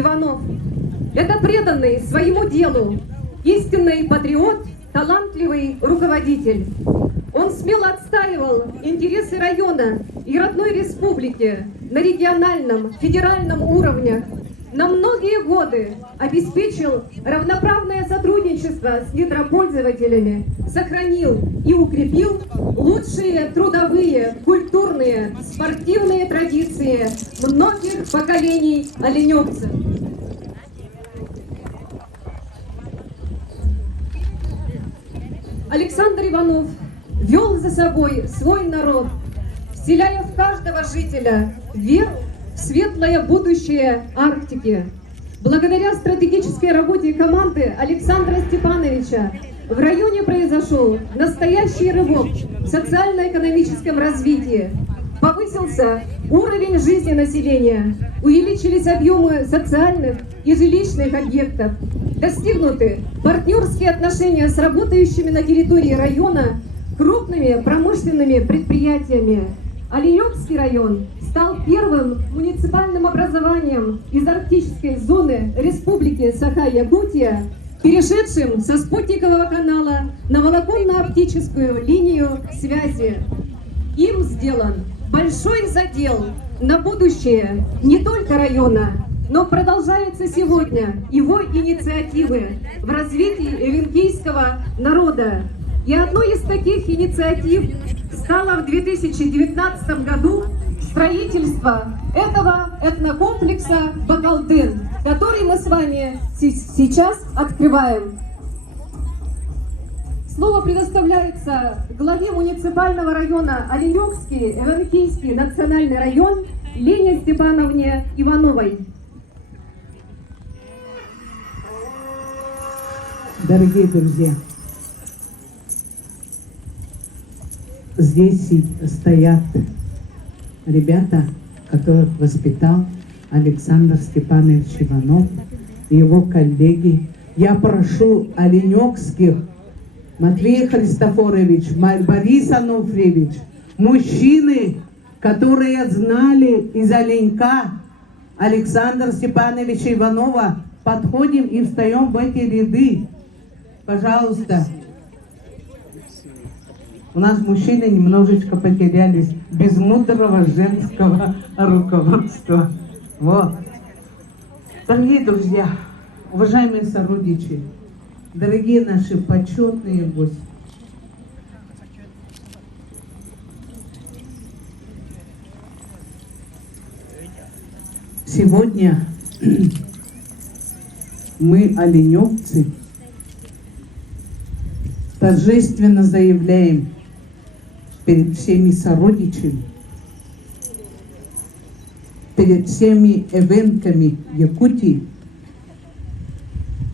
Иванов – это преданный своему делу, истинный патриот, талантливый руководитель. Он смело отстаивал интересы района и родной республики на региональном, федеральном уровнях. На многие годы обеспечил равноправное сотрудничество с недропользователями, сохранил и укрепил лучшие трудовые, культурные, спортивные традиции многих поколений оленевцев. Александр Иванов вел за собой свой народ, вселяя в каждого жителя веру в светлое будущее Арктики. Благодаря стратегической работе команды Александра Степановича в районе произошел настоящий рывок в социально-экономическом развитии. Повысился уровень жизни населения, увеличились объемы социальных и жилищных объектов, достигнуты партнерские отношения с работающими на территории района крупными промышленными предприятиями. Оленевский район стал первым муниципальным образованием из арктической зоны Республики Саха-Якутия, перешедшим со спутникового канала на волоконно-оптическую линию связи. Им сделан большой задел на будущее не только района, но продолжается сегодня его инициативы в развитии эвенкийского народа. И одной из таких инициатив стало в 2019 году строительство этого этнокомплекса Бакалдын, который мы с вами сейчас открываем. Слово предоставляется главе муниципального района Оленевский, Эвенкийский национальный район Лене Степановне Ивановой. Дорогие друзья, здесь стоят ребята, которых воспитал Александр Степанович Иванов и его коллеги. Я прошу оленевских, Матвей Христофорович, Борис Ануфриевич, мужчины, которые знали из Оленька Александра Степановича Иванова, подходим и встаем в эти ряды. Пожалуйста. У нас мужчины немножечко потерялись без мудрого женского руководства. Вот. Дорогие друзья, уважаемые сородичи, дорогие наши почетные гости, сегодня мы, оленевцы, торжественно заявляем перед всеми сородичами, перед всеми эвенками Якутии,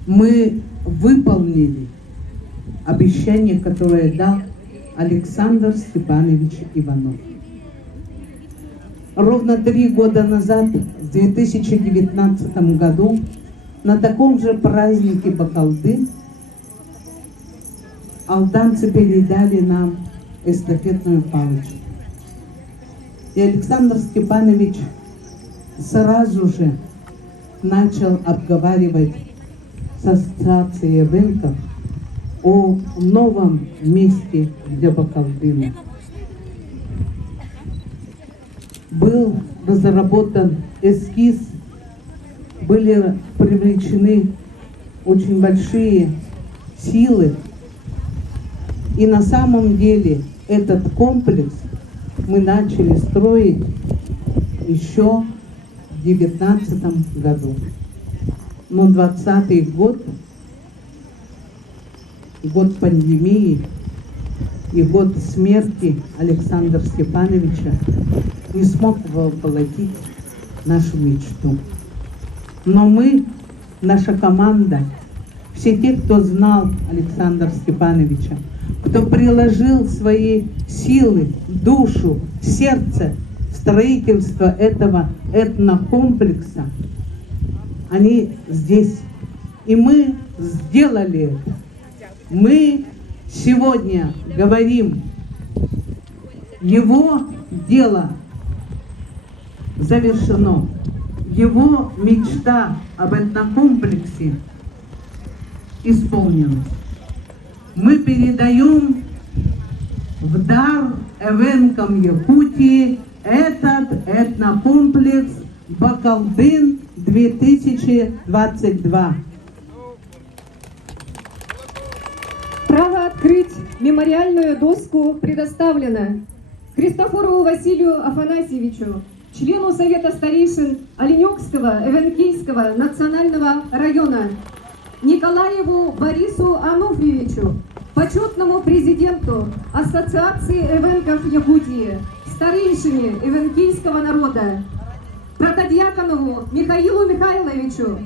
мы выполнили обещание, которое дал Александр Степанович Иванов. Ровно 3 года назад, в 2019 году, на таком же празднике Бакалдын алданцы передали нам эстафетную палочку. И Александр Степанович сразу же начал обговаривать с ассоциацией эвенков о новом месте для Бакалдына. Был разработан эскиз, были привлечены очень большие силы. И на самом деле этот комплекс мы начали строить еще в 2019 году. Но 2020 год, год пандемии и год смерти Александра Степановича не смог воплотить нашу мечту. Но мы, наша команда, все те, кто знал Александра Степановича, кто приложил свои силы, душу, сердце в строительство этого этнокомплекса, они здесь. И мы сделали это. Мы сегодня говорим, его дело завершено, его мечта об этнокомплексе исполнилась. Мы передаем в дар эвенкам Якутии этот этнокомплекс Бакалдын 2022. Право открыть мемориальную доску предоставлено Христофорову Василию Афанасьевичу, члену Совета старейшин Оленёкского Эвенкийского национального района, Николаеву Борису Ануфриевичу, почетному президенту Ассоциации эвенков Якутии, старейшине эвенкийского народа, протодьяконову Михаилу Михайловичу,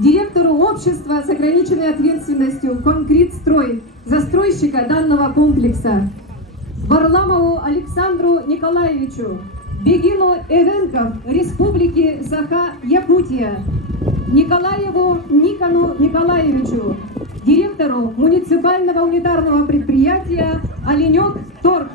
директору общества с ограниченной ответственностью «Конкрит-строй», застройщика данного комплекса, Варламову Александру Николаевичу, бегину эвенков Республики Саха-Якутия, Николаеву Никону Николаевичу, директору муниципального унитарного предприятия «Оленёк Торг».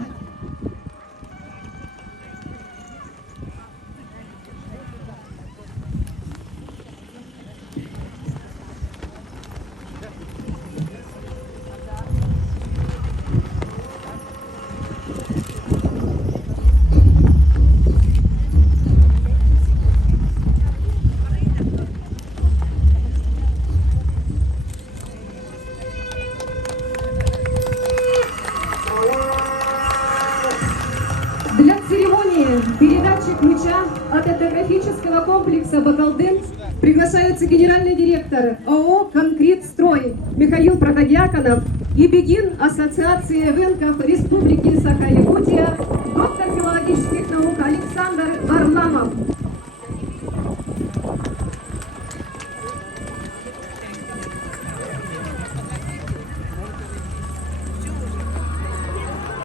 Для церемонии передачи ключа от этнографического комплекса «Бакалдын» приглашаются генеральный директор ООО «Конкрит-строй» Михаил Протодьяконов и бегин Ассоциации эвенков Республики Саха-Якутия, доктор филологических наук Александр Варламов.